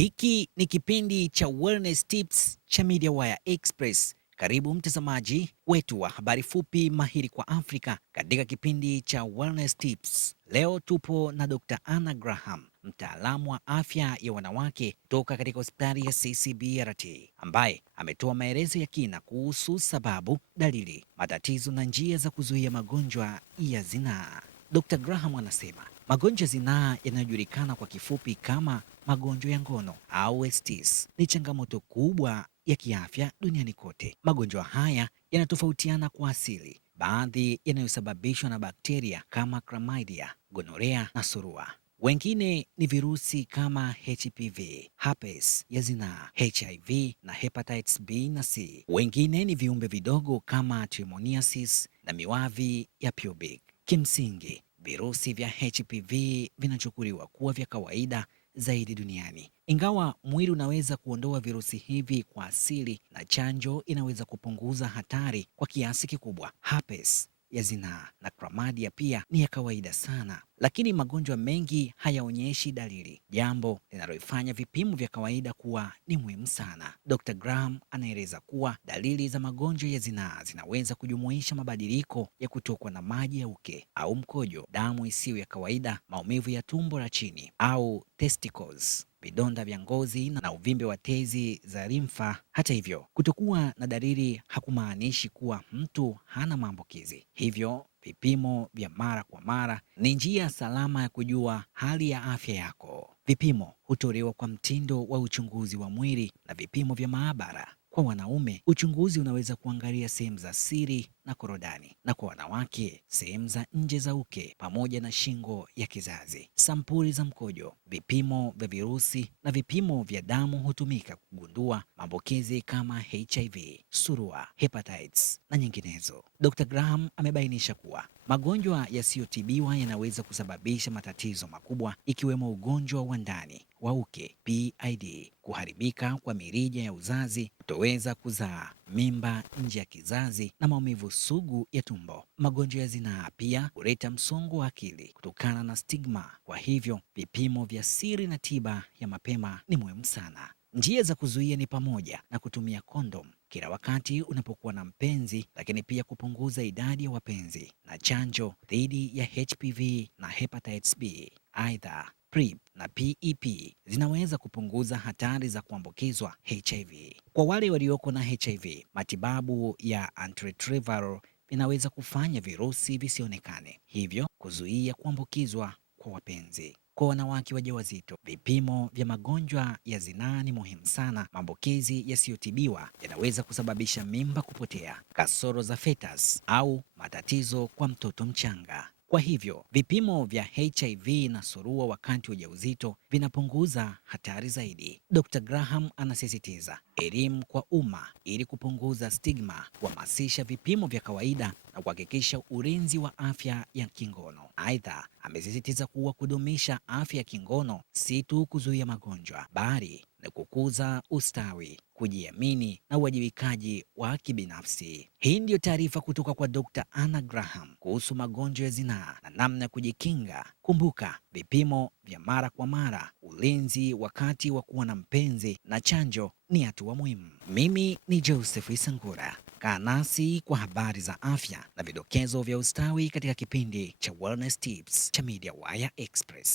Hiki ni kipindi cha Wellness Tips cha MediaWire Express. Karibu mtazamaji wetu wa habari fupi mahiri kwa Afrika katika kipindi cha Wellness Tips. Leo tupo na Dr. Anna Graham, mtaalamu wa afya ya wanawake kutoka katika hospitali ya CCBRT, ambaye ametoa maelezo ya kina kuhusu sababu, dalili, matatizo na njia za kuzuia magonjwa ya zinaa. Dr. Graham anasema magonjwa ya zinaa yanayojulikana kwa kifupi kama magonjwa ya ngono au STIs ni changamoto kubwa ya kiafya duniani kote. Magonjwa haya yanatofautiana kwa asili, baadhi yanayosababishwa na bakteria kama Chlamydia, gonorea na surua. Wengine ni virusi kama HPV, herpes ya zinaa, HIV na hepatitis B na C. Wengine ni viumbe vidogo kama trichomoniasis na miwavi ya pubic. Kimsingi, virusi vya HPV vinachukuliwa kuwa vya kawaida zaidi duniani. Ingawa mwili unaweza kuondoa virusi hivi kwa asili na chanjo inaweza kupunguza hatari kwa kiasi kikubwa, herpes ya zinaa na Chlamydia pia ni ya kawaida sana, lakini magonjwa mengi hayaonyeshi dalili, jambo linaloifanya vipimo vya kawaida kuwa ni muhimu sana. Dr. Graham anaeleza kuwa dalili za magonjwa ya zinaa zinaweza kujumuisha mabadiliko ya kutokwa na maji ya uke au mkojo, damu isiyo ya kawaida, maumivu ya tumbo la chini au testicles, vidonda vya ngozi na uvimbe wa tezi za limfa. Hata hivyo, kutokuwa na dalili hakumaanishi kuwa mtu hana maambukizi. Hivyo, vipimo vya mara kwa mara ni njia salama ya kujua hali ya afya yako. Vipimo hutolewa kwa mtindo wa uchunguzi wa mwili na vipimo vya maabara. Kwa wanaume, uchunguzi unaweza kuangalia sehemu za siri na korodani, na kwa wanawake, sehemu za nje za uke pamoja na shingo ya kizazi. Sampuli za mkojo, vipimo vya virusi na vipimo vya damu hutumika kugundua maambukizi kama HIV, surua, hepatitis na nyinginezo. Dr. Graham amebainisha kuwa magonjwa yasiyotibiwa yanaweza kusababisha matatizo makubwa, ikiwemo ugonjwa wa ndani wa uke PID, kuharibika kwa mirija ya uzazi, kutoweza kuzaa, mimba nje ya kizazi na maumivu sugu ya tumbo. Magonjwa ya zinaa pia huleta msongo wa akili kutokana na stigma. Kwa hivyo, vipimo vya siri na tiba ya mapema ni muhimu sana. Njia za kuzuia ni pamoja na kutumia kondom kila wakati unapokuwa na mpenzi, lakini pia kupunguza idadi ya wapenzi, na chanjo dhidi ya HPV na hepatitis B. Aidha, PrEP na PEP zinaweza kupunguza hatari za kuambukizwa HIV. Kwa wale walioko na HIV, matibabu ya antiretroviral vinaweza kufanya virusi visionekane, hivyo kuzuia kuambukizwa kwa wapenzi. Kwa wanawake wajawazito, vipimo vya magonjwa ya zinaa ni muhimu sana. Maambukizi yasiyotibiwa yanaweza kusababisha mimba kupotea, kasoro za fetus au matatizo kwa mtoto mchanga. Kwa hivyo, vipimo vya HIV na surua wakati wa ujauzito vinapunguza hatari zaidi. Dr. Graham anasisitiza elimu kwa umma ili kupunguza stigma, kuhamasisha vipimo vya kawaida na kuhakikisha ulinzi wa afya ya kingono. Aidha, amesisitiza kuwa kudumisha afya ya kingono si tu kuzuia magonjwa, bali na kukuza ustawi, kujiamini na uwajibikaji wa kibinafsi. Hii ndiyo taarifa kutoka kwa Dr. Anna Graham kuhusu magonjwa ya zinaa na namna ya kujikinga. Kumbuka, vipimo vya mara kwa mara, ulinzi wakati wa kuwa na mpenzi na chanjo ni hatua muhimu. Mimi ni Joseph Isangura. Kaa nasi kwa habari za afya na vidokezo vya ustawi katika kipindi cha Wellness Tips cha MediaWire Express.